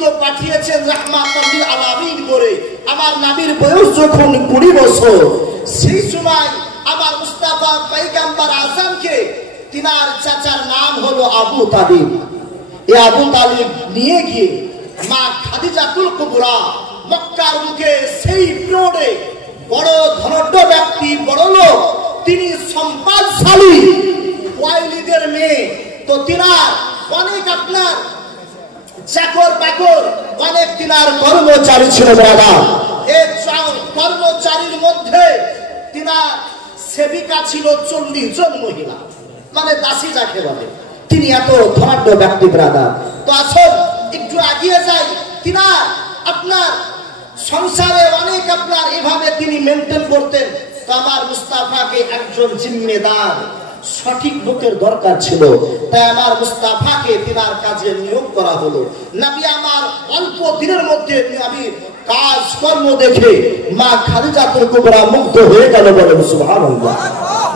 তো পাঠিয়েছেন রাহমাতাল লিল আলামিন করে। আমার নবীর বয়স যখন 20 বছর, সেই সময় আমার মুস্তাফা পয়গম্বর আযমকে তিনার চাচার নাম হলো আবু তালিব। এই আবু তালিব নিয়ে গিয়ে মা খাদিজাতুল কুবরা মক্কার মুখে সেই রোডে বড় ধনঢ্য ব্যক্তি, বড় লোক, তিনি সম্পদশালী ওয়াইলিদের মেয়ে, তো তিনার অনেক আপনার চাকর বাকর, অনেক তিনার কর্মচারী ছিল। দাদা এই কর্মচারীর মধ্যে তিনার সেবিকা ছিল 40 জন মহিলা, মানে দাসী যাকে বলে। তিনি এত ধনাঢ্য ব্যক্তি ব্রাদার। তো আসল একটু এগিয়ে যাই, তিনার আপনার সংসারে অনেক আপনার এভাবে তিনি মেনটেন করতেন। তো আমার মুস্তাফাকে একজন জিম্মেদার সঠিক লোকের দরকার ছিল, তাই আমার মুস্তাফাকে তিনার কাজে নিয়োগ করা হলো। নবী আমার অল্প দিনের মধ্যে আমি কাজ কর্ম দেখে মা খাদিজাতুল কুবরা মুগ্ধ হয়ে গেল। বলেন সুবহানাল্লাহ।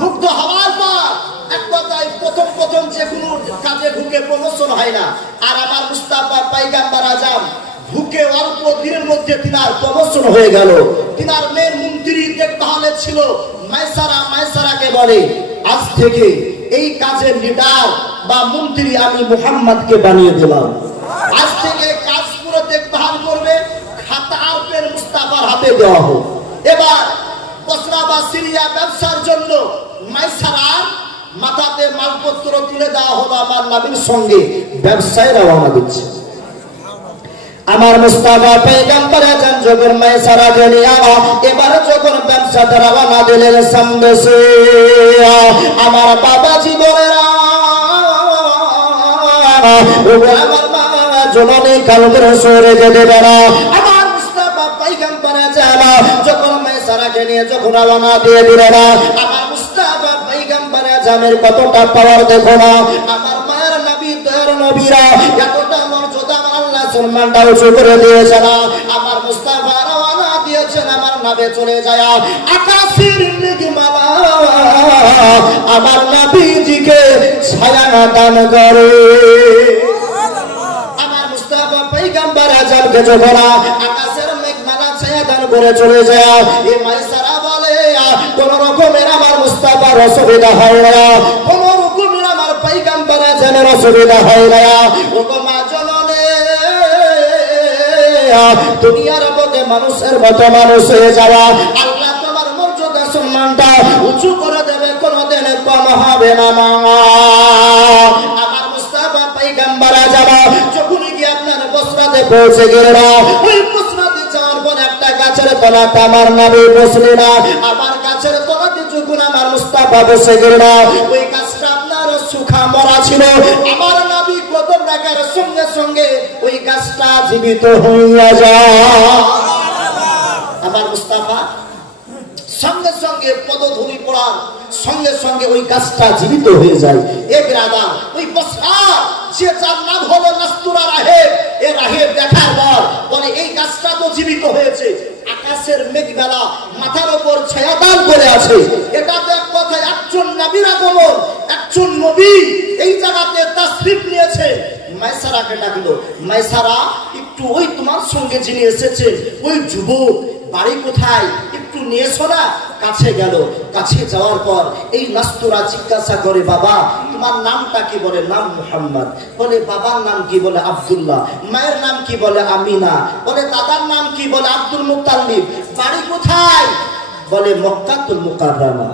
মুগ্ধ হওয়ার পর এক কথায় প্রথম যে কোনো কাজে ঢুকে প্রমোশন হয় না, আর আমার মুস্তাফা পয়গম্বর আযম ঢুকে অল্প দিনের মধ্যে তিনার প্রমোশন হয়ে গেল। তিনার মেয়ের মন্ত্রী দেখভালে ছিল মাইসারা। মাইসারাকে বলে, আজ থেকে এই কাজের লিডার বা মন্ত্রী আমি মুহাম্মদকে বানিয়ে দিলাম। আজ থেকে কাজ পুরো দেখভাল করবে, খাতা আর পেন মুস্তাফার হাতে দেওয়া হোক। এবার বসরা বা সিরিয়া ব্যবসার জন্য মাইসারার মাথাতে মালপত্র তুলে দেওয়া হলো। আমার নবীর সঙ্গে ব্যবসায় রওনা দিচ্ছে। আমার মুস্তাফা পয়গম্বর আযম যখন মাইসারাকে নিয়ে এবার যখন ব্যবসাতে রওনা দিলেন সামদেশে, আমার বাবা জীবনেরা আমার বাবা জননী কালকের সরে যেতে পারা। আমার মুস্তাফা পয়গম্বর আযম যখন মাইসারাকে নিয়ে যখন রওনা দিয়ে দিলেন, আমার মুস্তাফা পয়গম্বর আযমের কতটা পাওয়ার দেখো না। আমার মায়ের নবী দয়ার নবীরা এতটা মর্যাদা আল্লাহ সম্মানটা উঁচু করে দিয়েছে না। আমার মুস্তাফা রওনা দিয়েছেন, আমার নবী চলে যায় আকাশের মেঘমালা আমার নবীজিকে ছায়া দান করে। আমার মুস্তাফা পয়গম্বর আযমকে যখন আকাশের মেঘমালা ছায়া দান করে চলে যায়, এই মাইসারা বলে কোন রকমের আমার মুস্তাফার অসুবিধা হয় না, কোন রকমের আমার পয়গম্বর আযমের অসুবিধা হয় না। ওগো মা জননী, দুনিয়ার মধ্যে মানুষের মতো মানুষ হয়ে যাওয়া, আল্লাহ তোমার মর্যাদা সম্মানটা উঁচু করে দেবে, কোনদিন কম হবে না। আমার মুস্তাফা পয়গম্বর আযম যখন গিয়ে আপনার বসরাতে পৌঁছে গেল, ওই বসরাতে যাওয়ার পর একটা গাছের তলাতে আমার নবী বসলেন। আমার গাছের তলাতে যখন আমার মুস্তাফা বসে গেল, ওই গাছটা আপনার শুকা মরা ছিল। আমার নবী কদম রাখার সঙ্গে সঙ্গে ওই গাছটা জীবিত হইয়া যায়। আমার মুস্তাফা সঙ্গে সঙ্গে পদধূলি পড়ার সঙ্গে সঙ্গে ওই গাছটা জীবিত হয়ে যায়। এক রাধা ওই বসরা যে যার নাম হলো নাস্তুরা রাহেব, এই রাহেব দেখার পর বলে এই গাছটা তো জীবিত হয়েছে, আকাশের মেঘবেলা মাথার উপর ছায়াদান করে আছে, এটা তো এক কথায় একজন নবীর আগমন, একজন নবী এই জায়গাতে তাশরীফ নিয়েছে। মাইসারাকে ডাকলো, মাইসারা একটু ওই তোমার সঙ্গে যিনি এসেছে ওই যুবক বাড়ি কোথায়, একটু নিয়ে এসো না। কাছে গেল, কাছে যাওয়ার পর এই নাস্তুরা জিজ্ঞাসা করে, বাবা তোমার নামটা কি? বলে নাম মুহাম্মদ। বলে বাবার নাম কি? বলে আব্দুল্লাহ। মায়ের নাম কি? বলে আমিনা। বলে দাদার নাম কি? বলে আব্দুল মুত্তালিব। বাড়ি কোথায়? বলে মক্কাতুল মুকাররমা।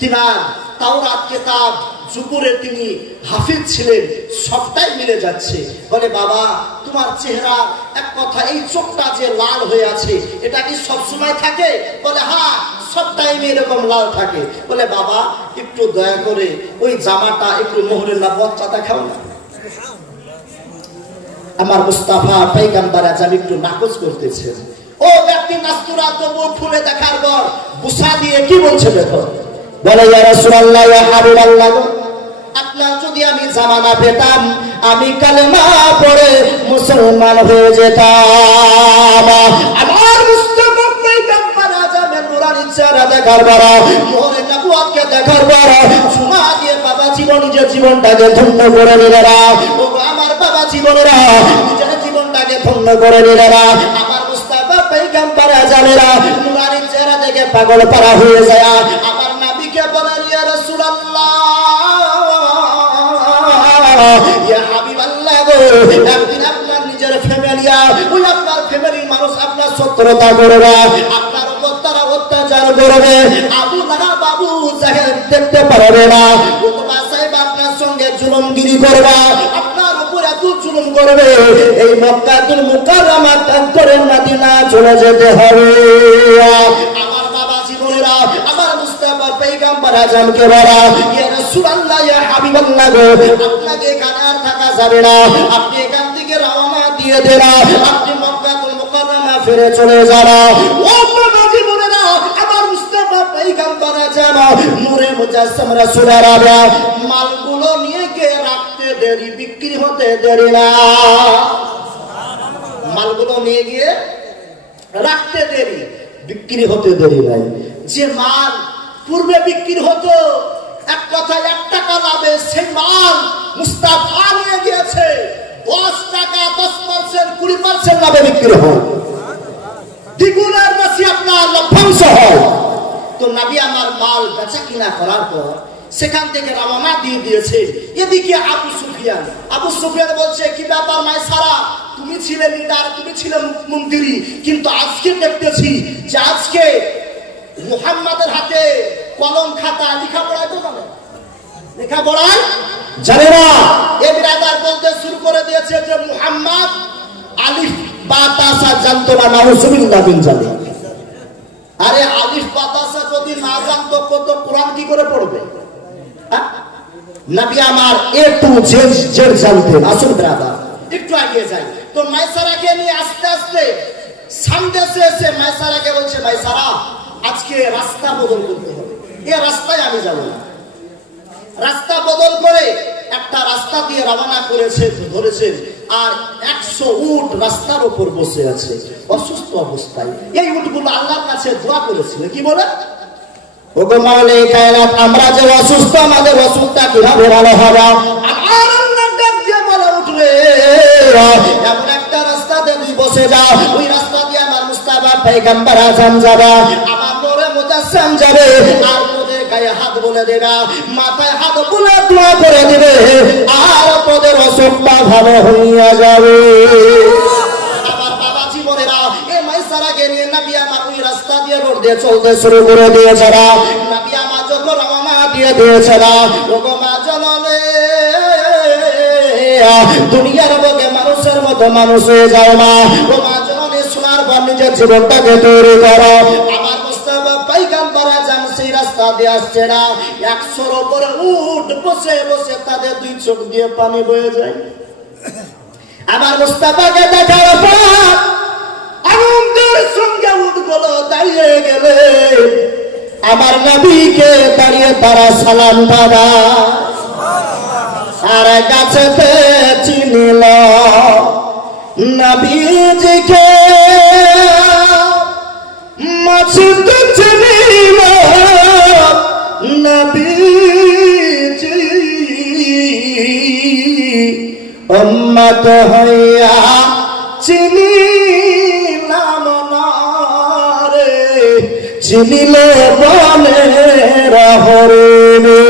তিনার তাওরাত কিতাব জুবুরে তিনি হাফিজ ছিলেন, সবটাই মিলে যাচ্ছে। বলে বাবা তোমার চেহারা এক কথা, এই চোখটা যে লাল হয়ে আছে এটা কি সব সময় থাকে? বলে হ্যাঁ, সব টাইমে এরকম লাল থাকে। বলে বাবা একটু দয়া করে ওই জামাটা একটু মোহরের না বচ্চা দেখাও না। আমার মুস্তাফা পয়গম্বর আযম একটু নাকচ করতেছে। ও ব্যক্তি নাস্তুরা তবু খুলে দেখার পর বুসা দিয়ে কি বলছে দেখো। বলে ইয়া রাসূলুল্লাহ, ইয়া হাবিবাল্লাহ, আপনার যদি আমি জামানা পেতাম আমি কালেমা পড়ে মুসলমান হয়ে যেতাম। আমার মুস্তাফা পয়গম্বর আযমের নুরানি চেহারা দেখার পর, মোহরে নবুয়তকে দেখার পর সুমা দিয়ে বাবা জীবন জীবনটাকে ধন্য করে নিলেন। ও আমার বাবা জীবনেরা নিজের জীবনটাকে ধন্য পরিপূর্ণ করে দিলেন। আমার মুস্তাফা পয়গম্বর আজমেরা নুরানি চেহারা দেখে পাগল পারা হয়ে যায়। আমার নবীকে বলেন, ইয়া রাসূলুল্লাহ, ইয়া হাবিবাল্লাহ গো, একদিন আপনার নিজের ফ্যামিলি, ওই আপনার ফ্যামিলির মানুষ আপনার শত্রুতা করবে, আপনার উপর তারা অত্যাচার করবে। আবু লাহাব, আবু জাহেল দেখতে পারবে না। উতবা সাহেব আপনার সঙ্গে জুলুমগিরি করবে, আপনার উপর এত জুলুম করবে, এই মক্কাতুল মুকাররমা ত্যাগ করে মদিনা চলে যেতে হবে। আমার বাবা জীবনেরা, আমার মুস্তাফা পয়গম্বর আজমকে বলা, ইয়া রাসূলুল্লাহ, ইয়া হাবিবাল্লাহ গো, আপনাকে এখানে আর থাকা যাবে না, আপনি এখান থেকে রওনা দিয়ে দেন, আপনি মক্কাতুল মুকাররমা ফিরে চলে যান। ও বাবা জীবনেরা, আমার মুস্তাফা পয়গম্বর আজম নূরে মুজাসসাম রাসূলুল্লাহ মালগুলো নিয়ে গিয়ে রাখতে দেরি, বিক্রি হতে দেরি না। মালগুলো নিয়ে গিয়ে রাখতে দেরি, বিক্রি হতে দেরি নাই। যে মাল পূর্বে বিক্রি হতো এক কথায় 1 টাকা লাভে, সেই মাল মুস্তাফা নিয়ে গিয়েছে 10 টাকা, 10%, 20% লাভে বিক্রি হয়, দ্বিগুণের বেশি আপনার লভ্যাংশ হয়। তো নবী আমার মাল বেচা কিনা করার পর সেখান থেকে রওনা দিয়ে দিয়েছে। এদিকে আবু সুফিয়ান, আবু সুফিয়ান বলছে, কি ব্যাপার মাইসারা, তুমি ছিলে লিডার, তুমি ছিলে মন্ত্রী, কিন্তু আজকে দেখতেছি যে আজকে মুহাম্মাদের হাতে কলম খাতা লেখাপড়ায় তো জানে, লেখাপড়ায় জানে না। এ বিরাদার বলতে শুরু করে দিয়েছে যে মুহাম্মদ আলিফ বা তাসা জানতো না, নাউজুবিল্লাহ বিন জালিক। আরে আলিফ বা তাসা যদি না জানতো কত কোরআন কি করে পড়বে? নবী আমার এ টু জেড জানতেন। আসুন ব্রাদার একটু এগিয়ে যাই। তো মাইসারাকে নিয়ে আস্তে আস্তে সামনে এসে মাইসারাকে বলছে, মাইসারা আজকে রাস্তা বদল করতে হবে, এ রাস্তায় আমি যাব না। রাস্তা বদল করে একটা রাস্তা দিয়ে রওনা করেছে, ধরেছে, আর 100 উট রাস্তার উপর বসে আছে অসুস্থ অবস্থায়। এই উটগুলো আল্লাহর কাছে দোয়া করেছিল, কি বলে, ওগো মাওলাই কায়নাত, আমরা যে অসুস্থ, আমাদের অসুখটা কিভাবে ভালো হবে? আমার আল্লাহ ডাক দিয়ে বলে, উঠবে এমন একটা রাস্তাতে তুই বসে যা, ওই রাস্তা দিয়ে আমার মুস্তাফা পয়গম্বর আজম যাবে, আমার নূরে মুজাসসাম যাবে, আর তোদের গায়ে হাত বলে দেবে, মাথায় হাত বলে দোয়া করে দেবে, আর তোদের অসুখটা ভালো হইয়া যাবে। আমার বাবা জীবনেরা, এই মাইসারাকে নিয়ে নবী আমার ওই রাস্তা দিয়ে রোড দিয়ে চলতে শুরু করে দিয়েছে। নবী আমার যখন রওনা দিয়ে দিয়েছে, ওগো মা জননী, দুনিয়ার বুকে মানুষের মতো মানুষ হয়ে যাও না, ও মা জননী, সোনার পর নিজের জীবনটাকে তৈরি করো। আমার মুস্তাফা পয়গম্বর আজম সেই রাস্তা দিয়ে আসছে না, 100-র উপরে উট বসে বসে তাদের 2 চোখ দিয়ে পানি বয়ে যায়। আমার মুস্তাফাকে দেখার পর আনন্দের সঙ্গে উটগুলো দাঁড়িয়ে গেলে আমার নবীকে দাঁড়িয়ে তারা সালাম দাদা, আর গাছেতে চিনিল নবীজিকে, মাছতে চিনিল নবীজি, উম্মত হইয়া চিনিলাম না রে, চিনিলে বলে হরিণী।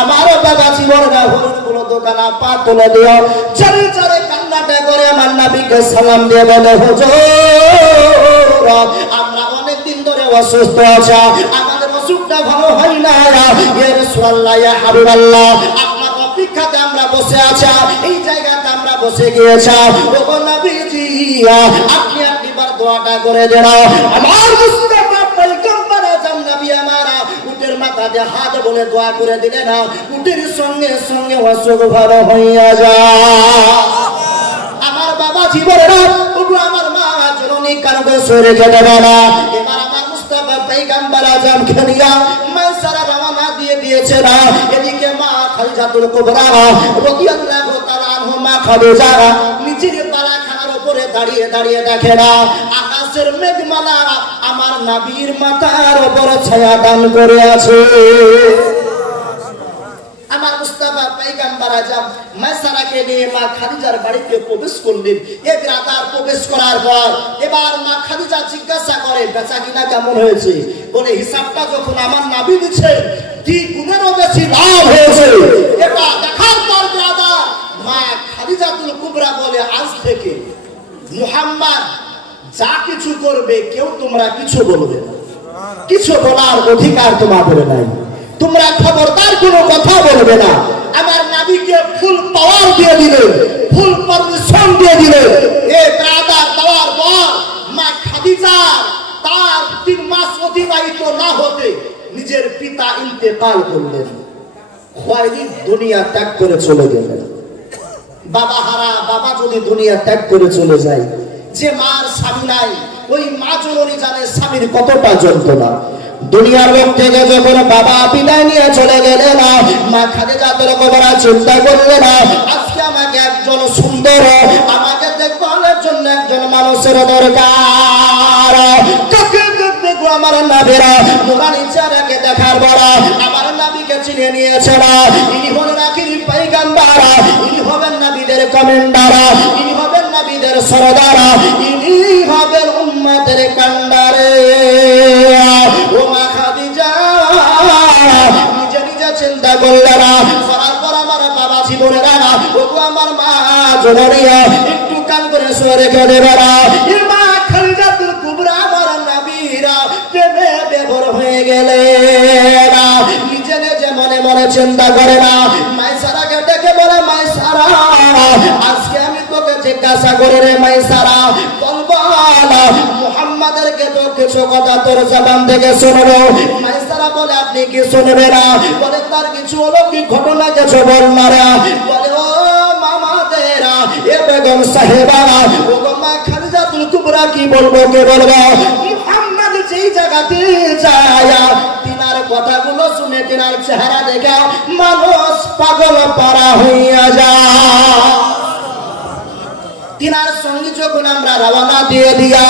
আমার বাবা জীবনের হরিণগুলো দোকানা পা তুলে দিও, চারে চারে কান্নাটা করে আমার নবীকে সালাম দিয়ে বলে, হুজুর আমরা অনেকদিন ধরে অসুস্থ আছি, আমাদের অসুখটা ভালো হয় না, ইয়া রাসূলুল্লাহ, ইয়া হাবিবাল্লাহ, আপনার অপেক্ষাতে আমরা বসে আছি, এই জায়গাতে আমরা বসে গিয়েছি, ওগো নবীজি আপনি একবার দোয়াটা করে দেন। আমার মুস্তাফা পয়গম্বর আজম নবী আমার উটের মাথা দিয়ে হাত বলে দোয়া করে দিলেন, উটের সঙ্গে সঙ্গে অসুখ ভালো হইয়া যায়। আমার বাবা জীবনেরা, ওগো আমার মা জননী কানকে সরে যেতে বাবা, এবার আমার মুস্তাফা পয়গম্বর আজম খেলিয়া মাইসারা রওনা দিয়ে দিয়েছে না। এদিকে মা খাদিজাতুল কুবরা রাদিয়াল্লাহু তাআলা আনহা খাদিজা নিচের পালাখানার উপরে দাঁড়িয়ে দাঁড়িয়ে দেখে না আকাশের মেঘমালা আমার নবীর মাথার উপর ছায়া দান করে আছে। আমার মুস্তাফা পয়গম্বর আজম মায়সারাকে নিয়ে মা খাদিজার বাড়িতে প্রবেশ করলেন। এক রাতার প্রবেশ করার পর এবার মা খাদিজা জিজ্ঞাসা করে বেচা কিনা কেমন হয়েছে? বলে হিসাবটা যখন আমার নবী দিচ্ছে দ্বিগুণেরও বেশি লাভ হয়েছে। এটা দেখার পর দাদা মা খাদিজাতুল কুবরা বলে আজ থেকে মুহাম্মদ যা কিছু করবে কেউ তোমরা কিছু বলবে না, কিছু বলার অধিকার তোমাদের নাই, তোমরা খবরদার কোনো কথা বলবে না। আমার নবীকে ফুল পাওয়ার দিয়ে দিলেন, ফুল পারমিশন দিয়ে দিলেন। এই ব্রাদার দেওয়ার পর মা খাদিজা তার 3 মাস অতিবাহিত না হতে নিজের পিতা ইন্তেকাল করলেন। খুয়াইলিদ দুনিয়া ত্যাগ করে চলে গেলেন। বাবা হারা বাবা যদি দুনিয়া ত্যাগ করে চলে যায়, যে মার স্বামী নাই ওই মা জননী জানে স্বামীর কতটা যন্ত্রণা। দুনিয়ার লোক থেকে যখন বাবা বিদায় নিয়ে চলে গেলেন মা খাদিজা কুবরা চিন্তা করলেন আজকে আমাকে একজন সুন্দর আমাকে দেখভালের জন্য একজন মানুষের দরকার। কাকে দেখবো? আমার নবীরা নুরানি চেহারাকে দেখার পর আমার নবীকে চিনে নিয়েছে না। ইনি হলেন আখিরি পয়গম্বর, ইনি হবেন নবীদের কমান্ডার, ইনি হবেন নবীদের সরদার, ইনি হবেন উম্মতের কান্ডারে। ও মা খাদিজা নিজে নিজে চিন্তা করলেন করার পর আমার বাবা জীবনেরা ও আমার মা জননীয়া একটু কান করে শুয়ে রেখে দেবে না। মা খাদিজাতুল কুবরা আমার নবীরা প্রেমে বেঘর হয়ে গেলে নিজে নিজে মনে মনে চিন্তা করে না। মাইসারাকে ডেকে বলে মাইসারা আজকে আমি তোকে জিজ্ঞাসা করে রে মাইসারা বলবো মুহাম্মাদেরকে তো কিছু কথা তোর জবান থেকে শুনবো। মাইসারা বলে আপনি কি শুনবে না? বলে তার কিছু অলৌকিক ঘটনা কিছু বল না। বলে ও মামাদেরা এ বেগম সাহেবারা ও মা খাদিজাতুল কুবরা কি বলবো কে বলবো? মুহাম্মদ যেই জায়গাতে যায় তিনার কথাগুলো শুনে তিনার চেহারা দেখে মানুষ পাগল পারা হইয়া যায়। তিনার সঙ্গে যখন আমরা রওনা দিয়ে দিয়া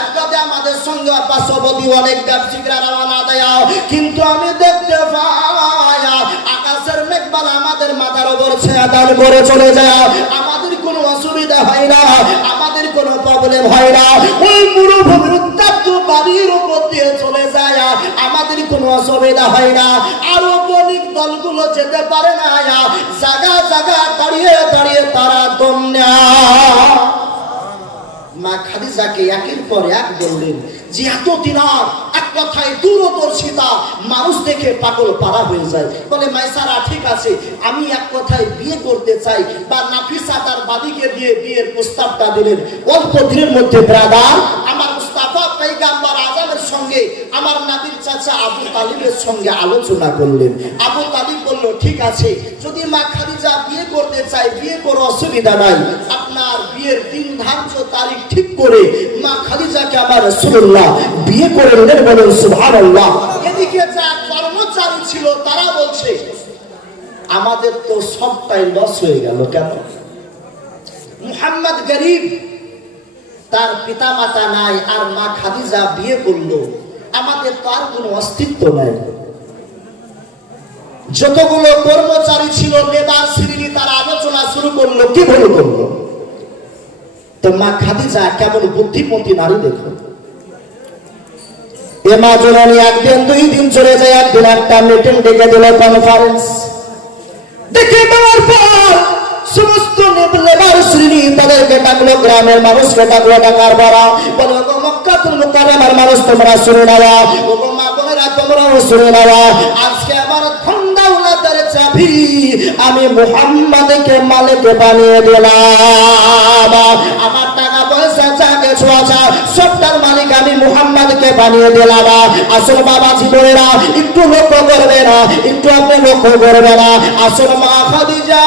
একটাতে আমাদের সঙ্গে পার্শ্ববর্তী অনেক ব্যবসায়ীরা রওনা দেয়া, কিন্তু আমি দেখতে পাই আকাশের মেঘমালা আমাদের মাথার উপর ছায়া দান করে চলে যায়। আমাদের কোনো অসুবিধা হয় না, আমাদের কোনো প্রবলেম হয় না। ওই মরুভূমির উত্তপ্ত বাড়ির উপর দিয়ে চলে যায়, আমাদের কোনো অসুবিধা হয় না। আরো বণিক দলগুলো যেতে পারে না, জায়গা জায়গা দাঁড়িয়ে দাঁড়িয়ে তারা দম নেয়। মা খাদিজাকে একের পর এক বললেন যে এত দিনার এক কথায় দূরদর্শিতা মানুষ দেখে পাগল পারা হয়ে যায়। বলে মাইসারা ঠিক আছে আমি এক কথায় বিয়ে করতে চাই, বা নাফিসা তার বাদীকে দিয়ে বিয়ের প্রস্তাবটা দিলেন। অল্প দিনের মধ্যে ব্রাদার আমার মুস্তাফা পয়গম্বর আজমের সঙ্গে আমার নবীর চাচা আবু তালিবের সঙ্গে আলোচনা করলেন। আবু তালিব বলল ঠিক আছে যদি মা খাদিজা বিয়ে করতে চায় বিয়ে করে অসুবিধা নাই, আপনার বিয়ের দিন ধার্য তারিখ ঠিক করে মা খাদিজাকে আমার রাসূলুল্লাহ বিয়ে করে নিলেন। বলেন সুবহানাল্লাহ। এদিকে যা কর্মচারী ছিল তারা বলছে আমাদের তো সবটাই লস হয়ে গেল। কেন? মুহাম্মদ গরিব, তার পিতা মাতা নাই, আর মা খাদিজা বিয়ে করলো, আমাদের তো আর কোনো অস্তিত্ব নাই। যতগুলো কর্মচারী ছিল লেবার শ্রেণী তারা আলোচনা শুরু করলো কি ভুল করলো। তো মা খাদিজা কেমন বুদ্ধিমতী নারী দেখো। এ মা জননী একদিন 2 দিন চলে যায়, একদিন একটা মিটিং ডেকে দিল, কনফারেন্স ডেকে দেওয়ার পর সমস্ত লেবার শ্রেণী তাদেরকে ডাকলো, গ্রামের মানুষকে ডাকলো। ডাকার পরা বলো গো মক্কাতুল মুকাররমার মানুষ তোমরা শুনে নাও, ও গো মা বোনেরা তোমরাও শুনে নাও, আজকে আমার ধনদৌলতের চাবি আমি মুহাম্মদকে মালিক বানিয়ে দিলাম। আমার টাকা পয়সা যা কিছু আছে সবটার মালিক আমি মুহাম্মদকে বানিয়ে দিলাম। আসল বাবা জীবনেরা একটু লক্ষ্য করবে না, একটু আপনি লক্ষ্য করবে না। আসল মা খাদিজা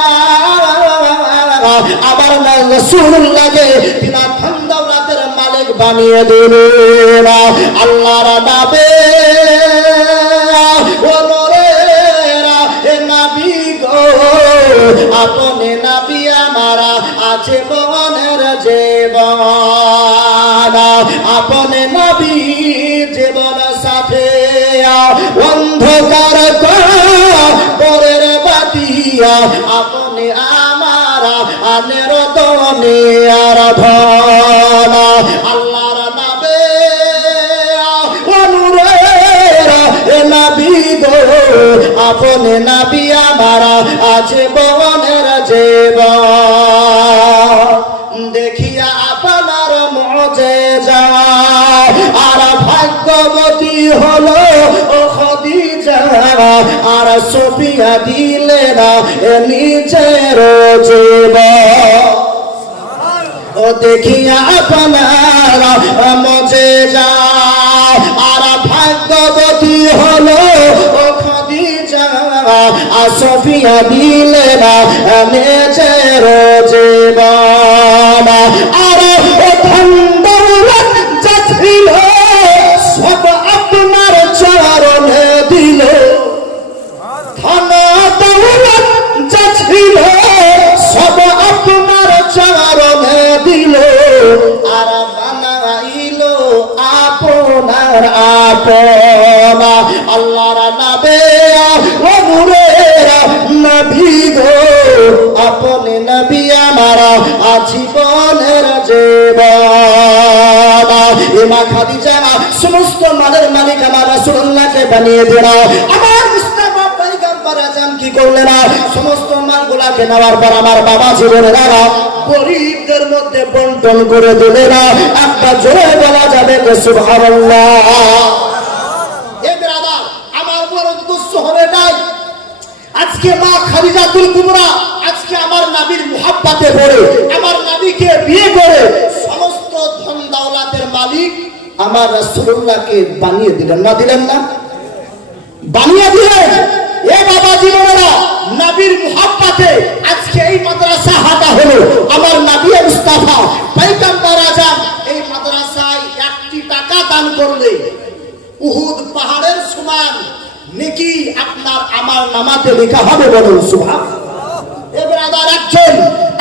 আমার রাসূলুল্লাহকে বিনা ধনদৌলতের মালিক বানিয়ে দিলেন। আল্লাহর নামে ও নরেরা এ নবী গো আপনি নবী আমারা আছে মনের জীবন, আপনি নবী জীবন সাথে অন্ধকার পরের বাতি আপনি আমার আনের দুনিয়ার ধন আল্লাহর নামে অনুরের নবী গো আপনি নবী আমার জীবনের জীবন দেখিয়া আপনার মুজিজা আর ভাগ্যবতী হলো খদিজা আর সুফিয়া দিলেন নিজের জীবন ও দেখিয়া আপনার মুজিজা আর ভাগ্যবতী হলো খদিজা আর সুফিয়া দিলেন নিজের জীবন আর ধন দৌলত যা ছিল সব আপনার চরণে দিল ধন দৌলত যা ছিল সব আপনার চরণে দিল আর বানাইল আপনার আপন আল্লাহর নামে নবী গো আপনি নবী আমার জীবনের জীবন ইমা খাদিজা সমস্ত মালের মালিক আমার রাসূলুল্লাহকে বানিয়ে দিল আমার মুস্তাফা পয়গম্বর আজম কি করলেন সমস্ত মালগুলাকে নেওয়ার পর আমার বাবা জীবনের গরিবদের মধ্যে বন্টন করে দিলেন একটা জোরে বলা যাবে যে সুবহানাল্লাহ এ ব্রাদার আমার বড় দুঃখ হবে নাই আজকে মা খাদিজাতুল কুবরা আজকে আমার নবীর মুহাব্বতে পড়ে আমার নবীকে বিয়ে করে সমস্ত ধন দৌলতের মালিক আমার রাসূলুল্লাহকে বানিয়ে দিলেন না দিলেন না বানিয়ে দিলেন এ বাবা জীবনেরা নবীর মুহাব্বতে আজকে এই মাদ্রাসা হাটা হলো আমার নবী মুস্তাফা পয়গম্বর আজম এই মাদ্রাসায় 1 টাকা দান করলে উহুদ পাহাড়ের সমান নেকি আপনার আমার নামাতে লেখা হবে বলুন সুবহানাল্লাহ এ ব্রাদার একজন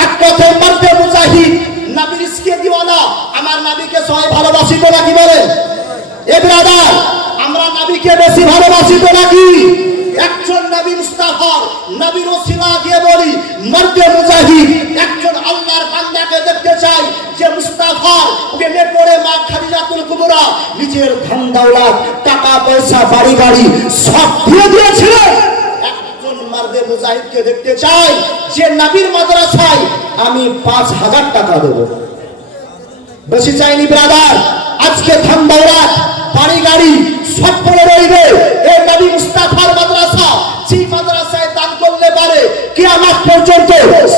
এক কথায় মর্দে মুজাহিদ নবীর ইশকে দিওয়ানা আমার নবীকে সবাই ভালোবাসি তো নাকি বলেন এ ব্রাদার আমরা নবীকে বেশি ভালোবাসি তো নাকি একজন নবী মুস্তাফা নবীর ওসিলা দিয়ে বলি মর্দে মুজাহিদ একজন আল্লাহর বান্দাকে দেখতে চাই যে মুস্তাফা প্রেমে পড়ে মা খাদিজাতুল কুবরা নিজের ধন দৌলত টাকা পয়সা বাড়ি গাড়ি সব দিয়ে দিয়েছিলেন একজন মর্দে মুজাহিদকে দেখতে চাই যে নবীর মাদ্রাসায় আমি 5000 টাকা দেব বেশি চাইনি ব্রাদার আজকে ধন দৌলত বাড়ি গাড়ি সব পড়ে রইবে এই নবী মুস্তাফার মাদ্রাসা যে মাদ্রাসায় দান করলে পারে কিয়ামত পর্যন্ত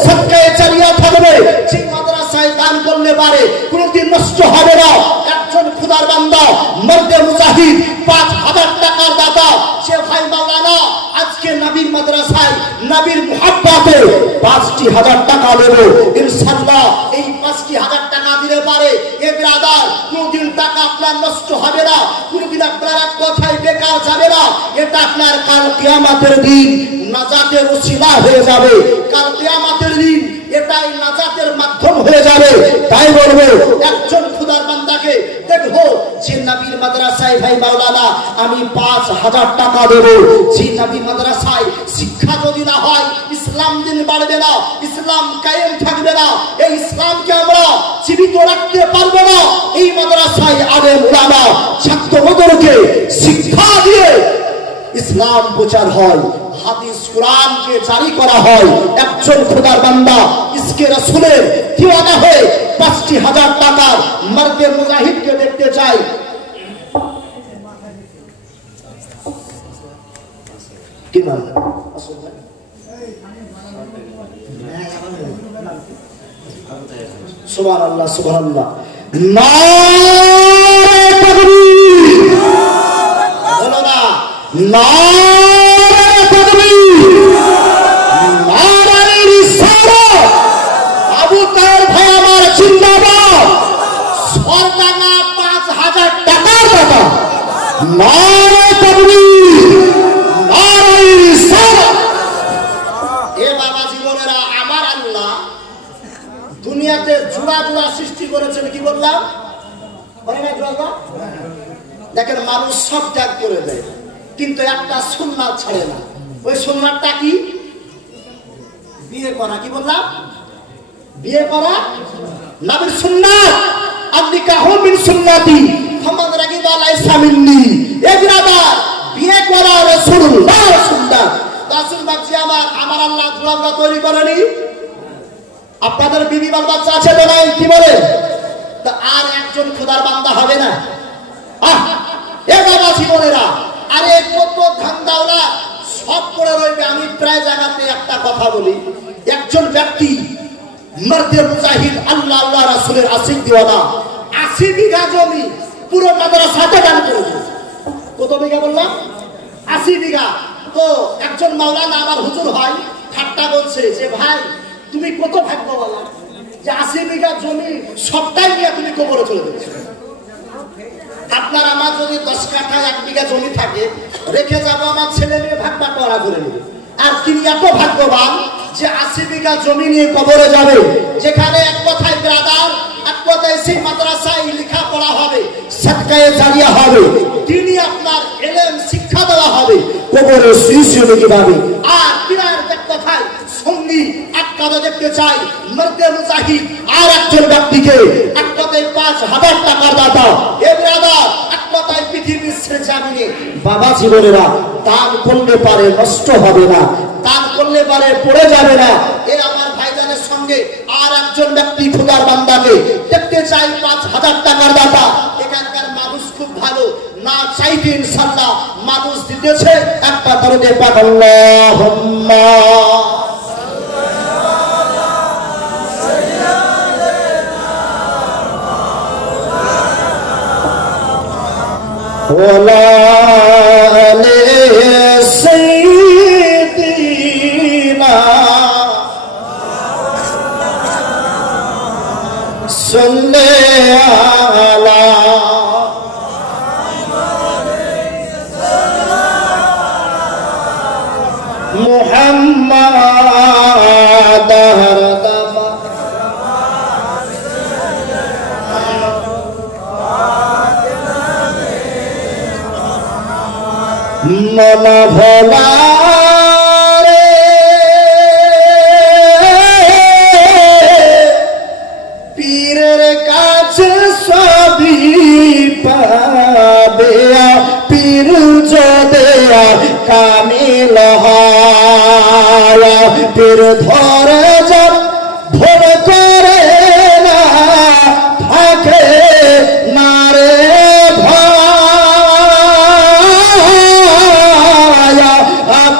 সদকায়ে জারিয়া থাকবে যে মাদ্রাসায় দান করলে পারে কোনদিন নষ্ট হবে না একজন খোদার বান্দা মর্দে মুজাহিদ 5000 টাকার দাতা সে ভাই মাওলানা আজকে নবীর মাদ্রাসায় নবীর মুহাব্বতে 5000 টাকা দেব ইনশাআল্লাহ এই 5000 টাকা দিলে পারে এ ব্রাদার কোনদিন টাকা আপনার নষ্ট হবে না কোনদিন আপনার এক কথায় বেকার যাবে না এটা আপনার কাল কিয়ামতের দিন নাজাতের ওসিলা হয়ে যাবে কাল কিয়ামতের দিন এটাই নাজাতের মাধ্যম হয়ে যাবে তাই বলবো একজন খোদার বান্দাকে দেখো যে নবীর মাদ্রাসায় ভাই মাওলানা আমি 5000 টাকা দেব যে নবী মাদ্রাসায় শিক্ষা যদি না হয় ইসলাম দিন বাড়বে না ইসলাম কায়েম থাকবে না এই ইসলামকে আমরা জীবিত রাখতে পারবো না এই মাদ্রাসায় আলেম উলামা ছাত্রদেরকে শিক্ষা দিয়ে ইসলাম প্রচার হয় হাদিস কোরআনকে জারি করা হয় একজন খোদার বান্দা ইসকে রাসূলের দিওয়ানা হয়ে 5000 টাকার মর্দে মুজাহিদকে দেখতে চাই কি নাম সুবহানাল্লাহ সুবহানাল্লাহ নারে তাকবীর বলো না নারে তাকবীর নারে রিসালাত আবু তাহের ভাই আমার জিন্দাবাদ সরকানা 5000 টাকার দাতা নারে তাকবীর নারে রিসালাত এ বাবা জীবনেরা আমার আল্লাহ দুনিয়াতে জোড়া জোড়া সৃষ্টি করেছেন কি বললাম দেখেন মানুষ সব ত্যাগ করে দেয় কিন্তু একটা সুন্নাত ছাড়ে না ওই সুন্নাতটা কি বিয়ে করা, কি বললাম? বিয়ে করা নবীর সুন্নাত। আন-নিকাহু মিন সুন্নতি ফামান রাগিবা লাইসা মিন্নি। এ বিরাদার, বিয়ে করা রাসূলুল্লাহর সুন্নাত। রাসূল বাচ্চা আমার আল্লাহ দুলাভাই তৈরি করেনি। আপনাদের বিবি বাল বাচ্চা আছে তো নাই? কি বলে? তা আর একজন খোদার বান্দা হবে না? এ বাবা জীবনেরা, আরে কত ধান্দাওয়ালা সব করে রইবে। আমি প্রায় জায়গাতে একটা কথা বলি, একজন ব্যক্তি মর্দে মুজাহিদ আল্লাহ আল্লাহ রাসূলের আশিক দিওয়ানা 80 বিঘা জমি পুরো মাদ্রাসাতে দান করেছে। কত বিঘা বললাম? 80 বিঘা। তো একজন মাওলানা আমার হুজুর হয় ঠাট্টা বলছে যে ভাই তুমি কত ভাগ্যবান যে 80 বিঘা জমি সবটাই নিয়ে তুমি কবরে চলে যাচ্ছ। আপনার আমার যদি 10 কাঠা 1 বিঘা জমি থাকে রেখে যাবো, আমার ছেলে মেয়ে ভাগ বাটোয়ারা করে নেবে। আর তিনি এত ভাগ্যবান যে 80 বিঘা জমি নিয়ে কবরে যাবে, যেখানে এক কথায় ব্রাদার, এক কথায় সেই মাদ্রাসায় লেখাপড়া হবে, সাদকায়ে জারিয়া হবে, তিনি আপনার ইলম শিক্ষা দেওয়া হবে, কবরে শুয়ে কিভাবে। আর কিরার এক কথায় সঙ্গী এক কথা দেখতে চাই মর্দে মুজাহিদ আর একজন ব্যক্তিকে এক কথায় 5000 টাকার দাতা। এ ব্রাদার, এক কথায় পৃথিবীর জামিনে বাবা জীবনেরা দান করলে পারে নষ্ট হবে না, দান করলে পারে পড়ে যাবে না। এ আমার ভাইজানের সঙ্গে আর একজন ব্যক্তি খোদার বান্দাকে দেখতে চাই 5000 টাকার দাতা। এখানকার মানুষ খুব ভালো, না চাইতে ইনশাআল্লাহ মানুষ দিতেছে। একটা দরুদ পাক আল্লাহুম্মা ওয়ালা আলি সাইয়্যিদিনা সাল্লি আলা মুহাম্মাদ মন ভোলা রে পীরের কাছে সবই পাবে, পীর যদেয়া কামিল হয়, পীর ধরে যাব ভোর করে না থাকে না রে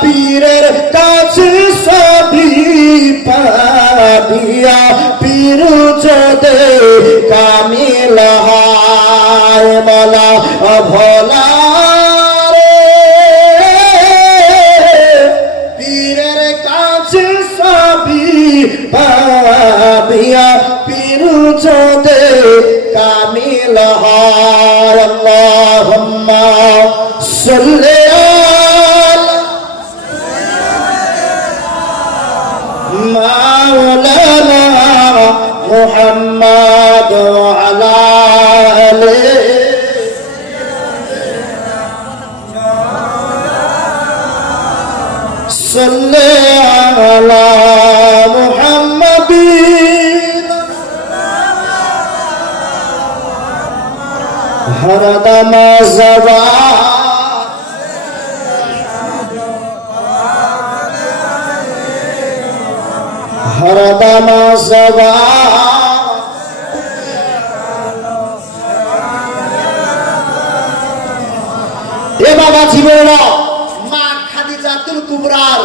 পীরের কাছে সবই পাবিয়া, পীর যদে কামিল হয় মলা ভোলা রে পীরের কাছে সবই পাবিয়া, পীর যদে কামিল হয়। আল্লাহুম্মা সাল্লি مولانا محمد وعلى آله صل على محمد هر دم زبان হরদম সবা এ বাবা জীবনেরা মা খাদিজাতুল কুবরার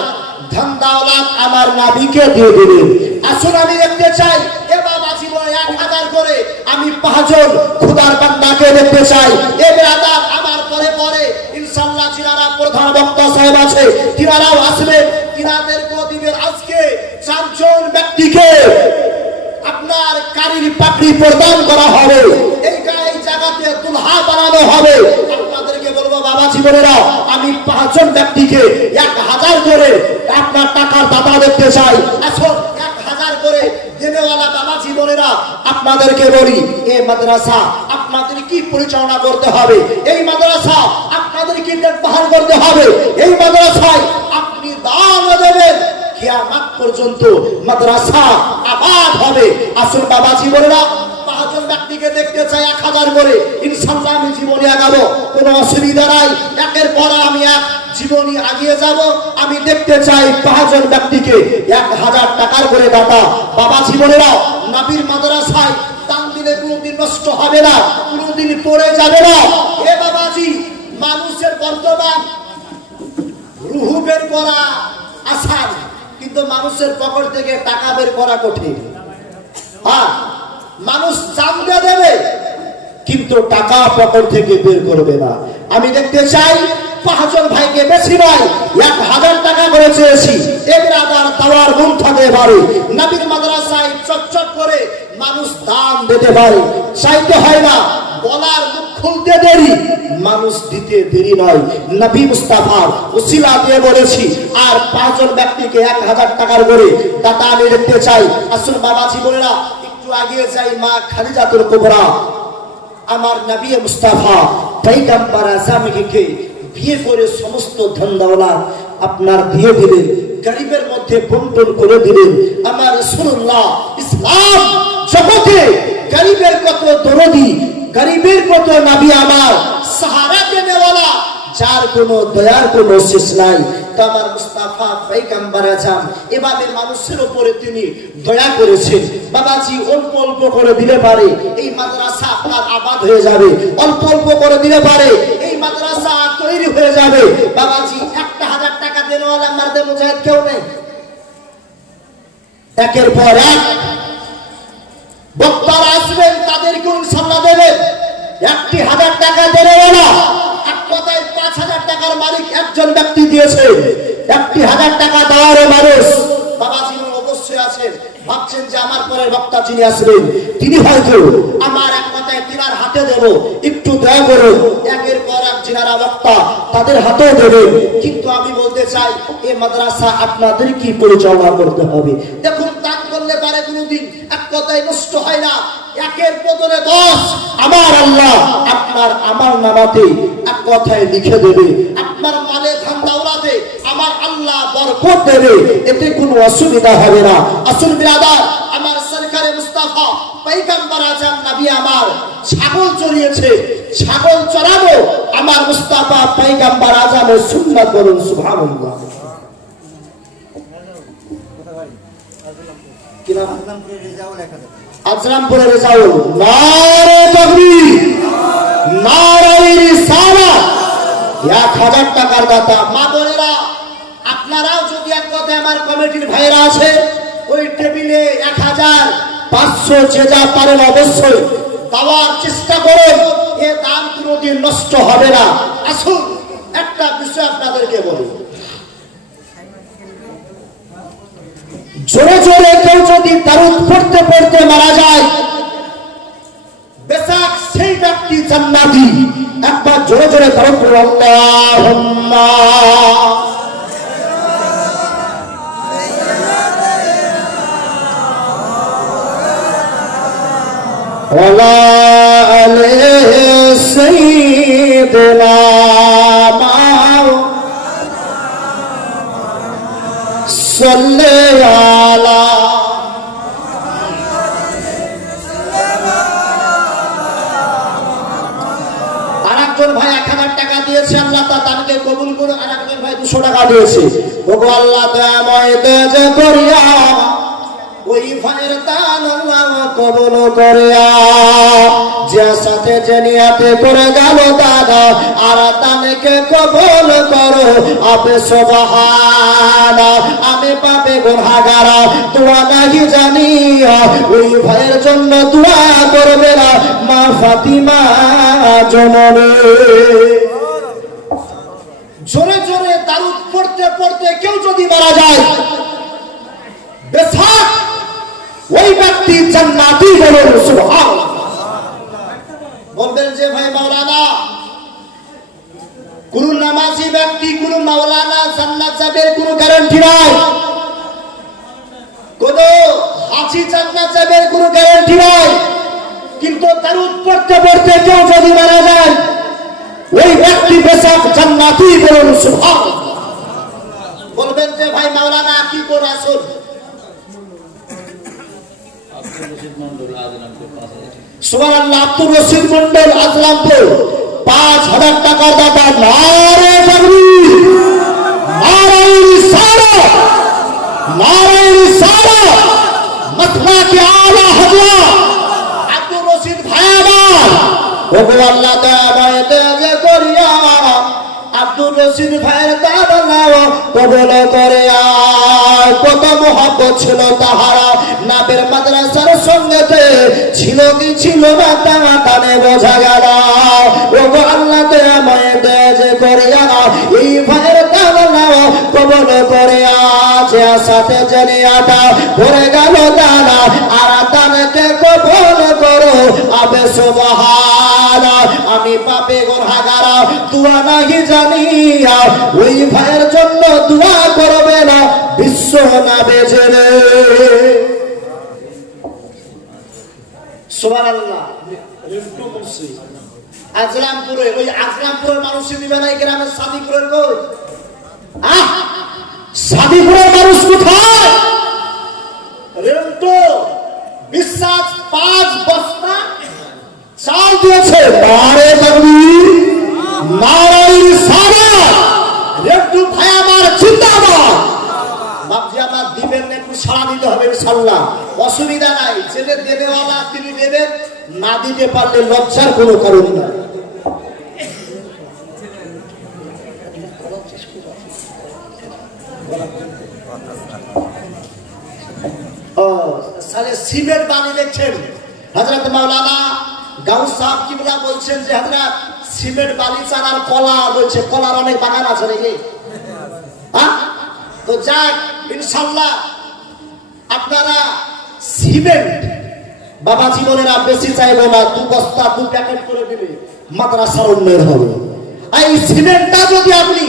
ধন দৌলত আমার নবীকে দিয়ে দিলেন। আসুন আমি দেখতে চাই এ বাবা জীবনে 1000 করে আমি 5 জন খোদার বান্দাকে দেখতে চাই। এ ব্রাদার, আমার পরে পরে ইনশাআল্লাহ যারা প্রধান বক্তা সাহেব আছে তিনারাও আসবেন, তিনাদেরকে দিবেন। আজকে 4 জন ব্যক্তিকে আপনার কারির পাগড়ি প্রদান করা হবে, এই জায়গাতে দুলহা বানানো হবে। আপনাদেরকে বলবো বাবা জীবনেরা, আমি 5 জন ব্যক্তিকে 1000 করে আপনার টাকার দাতা দেখতে চাই। আসুন 1000 করে দেনেওয়ালা বাবা জীবনেরা, আপনাদেরকে বলি এই মাদ্রাসা আপনাদের কি পরিচালনা করতে হবে, এই মাদ্রাসা আপনাদের কি দেখভাল করতে হবে, এই মাদ্রাসায় আপনি দান দেবেন কিয়ামত পর্যন্ত মাদ্রাসা আবাদ হবে। আসুন বাবাজি বলেরা, 5 জন ব্যক্তিকে দেখতে চাই 1000 করে, ইনশাআল্লাহ আমি জীবনে আগাবো, কোনো অসুবিধা নাই। একের পর আমি এক জীবনী আগিয়ে যাব। আমি দেখতে চাই 5 জন ব্যক্তিকে 1000 টাকার করে দাতা। বাবাজি বলেরা, নবীর মাদ্রাসায় দান দিলে কোনোদিন নষ্ট হবে না, কোনোদিন পড়ে যাবে না। এ বাবাজি, মানুষের বর্তমান রুহু বের করা আসান, কিন্তু মানুষের পকেট থেকে টাকা বের করা কঠিন। হ্যাঁ, মানুষ জান দিয়ে দেবে কিন্তু টাকা পকেট থেকে বের করবে না। আমি দেখতে চাই 5 জন ভাইকে, বেশি নয়, 1000 টাকা করে চেয়েছি। এদের আদার দেওয়ার মন থাকতে পারে, নবীর মাদ্রাসায় চটচট করে মানুষ দান দিতে পারে, চাইতে হয় না। বলার মুখ খুলতে দেরি, মানুষ দিতে দেরি নয়। নবী মুস্তাফার উসিলা দিয়ে বলেছি। আর 5 জন ব্যক্তিকে 1000 টাকার করে দাতা আমি দেখতে চাই। আসুন বাবাজি বলেরা, একটু আগিয়ে যাই। মা খাদিজাতুল কুবরা, আমার নবী মুস্তাফা পয়গম্বর আযমকে বিয়ে করে সমস্ত ধন দৌলত আপনার দিয়ে দিলেন, গরিবের মধ্যে বন্টন করে দিলেন। আমার রাসূলুল্লাহ ইসলাম জগতে গরিবের কত দরদি, গরিবের কত নবী, আমার সাহারা দেনেওয়ালা, যার কোনো দয়ার কোনো শেষ নাই। তো আমার মুস্তাফা পয়গম্বর আযম এভাবে মানুষের উপরে তিনি দয়া করেছেন। বাবাজি, অল্প অল্প করে দিলে পারে এই মাদ্রাসা আপনার আবাদ হয়ে যাবে, অল্প অল্প করে দিলে পারে এই মাদ্রাসা তৈরি হয়ে যাবে। বাবাজি, 1000 টাকা দেনওয়ালা মারদে মুজাহিদ কেউ নেই। একের পর এক বক্তারা আসবেন, তাদেরকে ইনশাআল্লাহ দেবেন। 1000 টাকা দেনওয়ালা, এক কথায় 5000 টাকার মালিক একজন ব্যক্তি দিয়েছে। 1000 টাকা দেওয়ার মানুষ বাবাজি অবশ্যই আছেন। ভাবছেন যে আমার পরের বক্তা যিনি আসবেন তিনি হয়তো আমার, এক কথায় তিনার হাতে দেব, একটু দয়া করুন। একের পর এক যিনারা বক্তা তাদের হাতেও দেবেন। কিন্তু আমি বলতে চাই, এই মাদ্রাসা আপনাদের কি পরিচালনা করতে হবে। দেখুন, দান করলে পারে কোনোদিন এক কথায় নষ্ট হয় না। একের বদলে 10 আমার আল্লাহ আপনার আমার নামাতে এক কথায় লিখে দেবে। আপনার মালে ধন দৌলতে আমার আল্লাহ বরকত দেবে, এতে কোনো অসুবিধা হবে না। আসল বিরাদার, আমার সরকারে মুস্তাফা পয়গম্বর আযম নবী আমার ছাগল চড়িয়েছে, ছাগল চড়াবো আমার মুস্তাফা পয়গম্বর আযমের সুন্নাত, বলুন সুবহানাল্লাহ। কি নাম? আজরামপুরের রেজাউল। নারে তাকবীর, নারে রিসালাত। 1000 টাকার দাতা। মা বোনেরা, আপনারাও যদি এক কথায় আমার কমিটির ভাইরা আছে, ওই টেবিলে 1500 যে যা পারেন অবশ্যই দেওয়ার চেষ্টা করুন। এ দান কোনোদিন নষ্ট হবে না। আসুন, একটা বিষয় আপনাদেরকে বলি, জোরে জোরে কেউ যদি দারুদ পড়তে পড়তে মারা যায়, বেশক সেই ব্যক্তি জান্নাতি। একবার জোরে জোরে দারুদ পড়ুন, আল্লাহুম্মা ওয়ালা আলি সাইয়্যিদিনা সাল্লি আলা। আরেকজন ভাই 1000 টাকা দিয়েছে, আল্লাহ তার দানকে কবুল করুন। আরেকজন ভাই 200 টাকা দিয়েছে। ওগো আল্লাহ দয়াময় তেজ করিয়া ওই ভাইয়ের দান আল্লাহ কবুল করিয়া, যে সাথে যে নিয়াতে করে গেল দাদা, আর দানকে কবুল করো আপে সুবহান। আমি পাপে গুনাহগার, দোয়া নাহি জানি, ওই ভাইয়ের জন্য দোয়া করবে না মা ফাতিমা জননী। জোরে জোরে দারুদ পড়তে পড়তে কেউ যদি মারা যায়, বেশক ওই ব্যক্তি জান্নাতি, বলুন সুবহানাল্লাহ। বলবেন যে ভাই মাওলানা, কোন নামাজি ব্যক্তি, কোন মাওলানা জান্নাত যাবে কোনো গ্যারান্টি নাই, কোন হাজি জান্নাত যাবে কোনো গ্যারান্টি নাই। কিন্তু দারুদ পড়তে পড়তে কেউ যদি মারা যায়, ওই ব্যক্তি বেশক জান্নাতি, বলুন সুবহানাল্লাহ। বলবেন যে ভাই মাওলানা মাওলানা কি করে আসুন সুবহানাল্লাহ আব্দুর রশিদ মন্ডল আজলামপুর 5000 টাকার দাতা নারে তাকবীর নারে রিসালাত নারে রিসালাত মতলা কে আলা হযরত আব্দুর রশিদ ভাই আমার ওগো আল্লাহ দয়াময় দয়া করিয়া আব্দুর রশিদ ভাইয়ের দাদা নাও কবুল করে কত মহব্বত ছিল তাহারা নাবের মাদ্রাসার সঙ্গেতে ছিল কি ছিল না তা কানে বোঝা গেল ওগো আল্লাহ দয়াময় দয়া করিয়া এই ভাইয়ের দাদা নাও কবুল করে যে সাথে জানিয়াটা ভরে গেল দানা আর দানাকে কবুল করো আবে সুবহান আমি পাপে গুনাহগার দোয়া নাহি জানিয়া ওই ভাইয়ের জন্য দোয়া করবে না বিশ্ব না বেজেরে সুবহানাল্লাহ রিন্টু মুর্শিদ আজলামপুরে ওই আজলামপুরের মানুষই দিবে না এই গ্রামের সাদিপুরের কই সাদিপুরের মানুষ কোথায় রিন্টু বিশ্বাস 5 বস্তা চাল দিয়েছে নারে তাকবীর নারে রিসালাত রিন্টু ভাই আমার জিন্দাবাদ বাপজি আমার দিবেন না একটু সাড়া দিতে হবে ইনশাআল্লাহ অসুবিধা নাই যেটা দেবেওয়ালা তিনি দেবেন না দিতে পারলে লজ্জার কোনো কারণ নাই সালে সিমেন্ট বালি দেখছেন হযরত মাওলানা গাউস সাহেব কিবলা বলছেন যে হযরত সিমেন্ট বালি চারার কলা বলছে কলার অনেক বাগান আছে নাকি হ্যাঁ তো যাক ইনশাআল্লাহ আপনারা সিমেন্ট বাবা জীবনের বেশি চাইবে না 2 বস্তা 2 প্যাকেট করে দিলে মাদ্রাসার উন্নয়ন হবে এই সিমেন্টটা যদি আপনি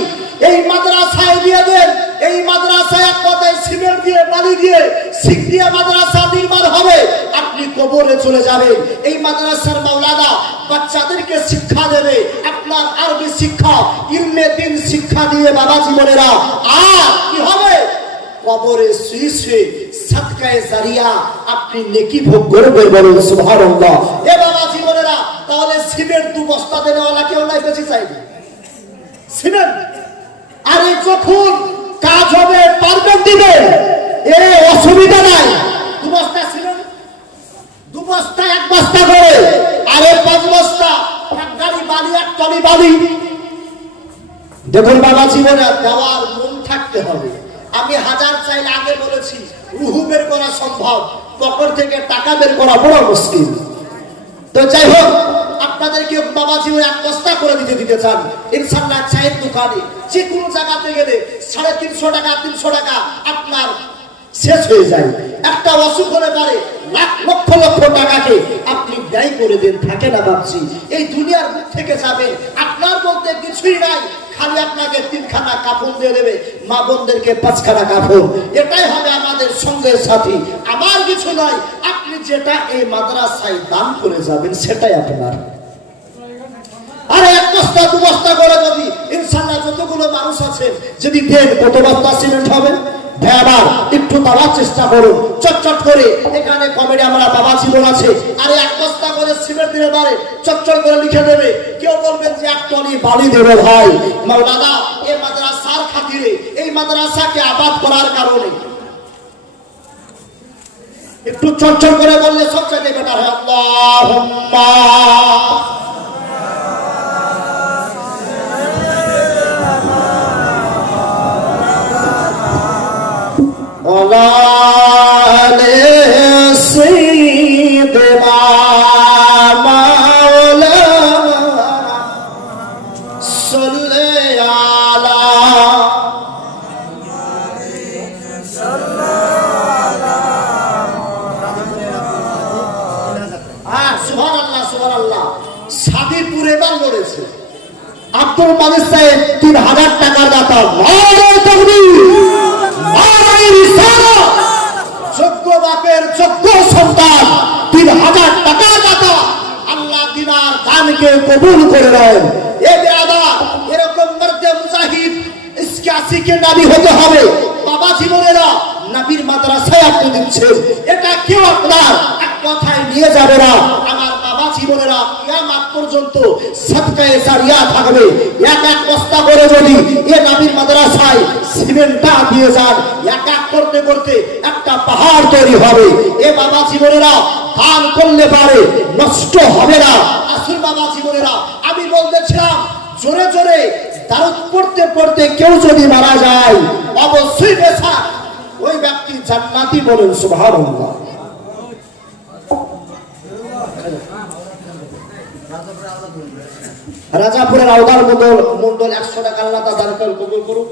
এই মাদ্রাসায় দিয়ে দেন এই মাদ্রাসায় এক কথায় সিমেন্ট দিয়ে বালি দিয়ে সিক দিয়ে মাদ্রাসা নির্মাণ হবে আপনি কবরে চলে যাবেন এই মাদ্রাসার মাওলানা বাচ্চাদেরকে শিক্ষা দেবে আপনার আরবি শিক্ষা ইলমে দ্বীন শিক্ষা দিয়ে বাবা জীবনেরা আর কি হবে কবরে শুয়ে শুয়ে সাদকায়ে জারিয়া আপনি নেকি ভোগ করবেন বলুন সুবহানাল্লাহ এ বাবা জীবনেরা তাহলে সিমেন্ট 2 বস্তা দেনেওয়ালা কেউ নাই বেশি চাইবে সিমেন্ট আরে যখন কাজ হবে পারবেন দিবেন এ অসুবিধা নাই 2 বস্তা সিমেন্ট 2 বস্তা 1 বস্তা করে আরে 5 বস্তা এক গাড়ি বালি এক টলি বালি দেখুন বাবা জীবনে দেওয়ার মন থাকতে হবে আমি হাজার চাইলে আগে বলেছি রুহু বের করা সম্ভব পকেট থেকে টাকা বের করা বড় মুশকিল তো যাই হোক আপনাদেরকে বাবা জীবনে 1 বস্তা করে দিতে চান ইনশাআল্লাহ চায়ের দোকানে যে কোনো জায়গাতে গেলে 350 টাকা 300 টাকা আপনার শেষ হয়ে যায় একটা অসুখ হলে পারে লক্ষ লক্ষ টাকাকে আপনি ব্যয় করে দেন থাকে না ভাবছি এই দুনিয়ার মুখ থেকে যাবেন আপনার বলতে কিছুই নাই খালি আপনাকে 3খানা কাপড় দিয়ে দেবে মা বোনদেরকে 5খানা কাপড় এটাই হবে আমাদের সঙ্গে সাথী আমার কিছু নয় আপনি যেটা এই মাদ্রাসায় দান করে যাবেন সেটাই আপনার আরে 1 বস্তা 2 বস্তা করে যদি ইনশাআল্লাহ যতগুলো মানুষ আছে যদি দেন কত বস্তা সিমেন্ট হবে ভাইবার একটু দেওয়ার চেষ্টা করুন চটচট করে এখানে কমেডি আমরা বাবা জীবন আছে আরে 1 বস্তা করে সিমেন্ট দিতে পারে চটচট করে লিখে দেবে কেউ বলবেন যে 1 টনি বালি দেবে ভাই মাওলানা এই মাদ্রাসার খাতিরে এই মাদ্রাসাকে আবাদ করার কারণে একটু চটচট করে বললে সবচেয়ে বেটার হয় আল্লাহুম্মা সাদিপুরে এবার লড়েছে আব্দুল মালিক সাহেব 3000 টাকার দাতা নারে তাকবীর নারে রিসালাত যোগ্য বাপের যোগ্য সন্তান 3000 টাকার দাতা আল্লাহ দিনার দানকে কবুল করে নেন এ বিরাদার এরকম মর্দে মুজাহিদ 81 কে নারী হতে হবে বাবা জীবনেরা নবীর মাদ্রাসায় আপনি দিচ্ছেন, এটা কেউ আপনার এক কথায় নিয়ে যাবে না। আমার বাবা জীবনেরা কিয়ামত পর্যন্ত সদকায়ে জারিয়া থাকবে। এক এক বস্তা করে যদি এ নবীর মাদ্রাসায় সিমেন্টটা দিয়ে যান, এক এক করতে করতে একটা পাহাড় তৈরি হবে। এ বাবা জীবনেরা দান করলে পারে নষ্ট হবে না। আসল বাবা জীবনেরা, আমি বলতেছিলাম জোরে জোরে দারুদ পড়তে পড়তে কেউ যদি মারা যায় অবশ্যই বেশা ওই ব্যক্তি জান্নাতি, বলেন সুবহানাল্লাহ। রাজাপুরের আওদার মন্ডল 100 টাকা আল্লাহ তাআলা দান কবুল করুন।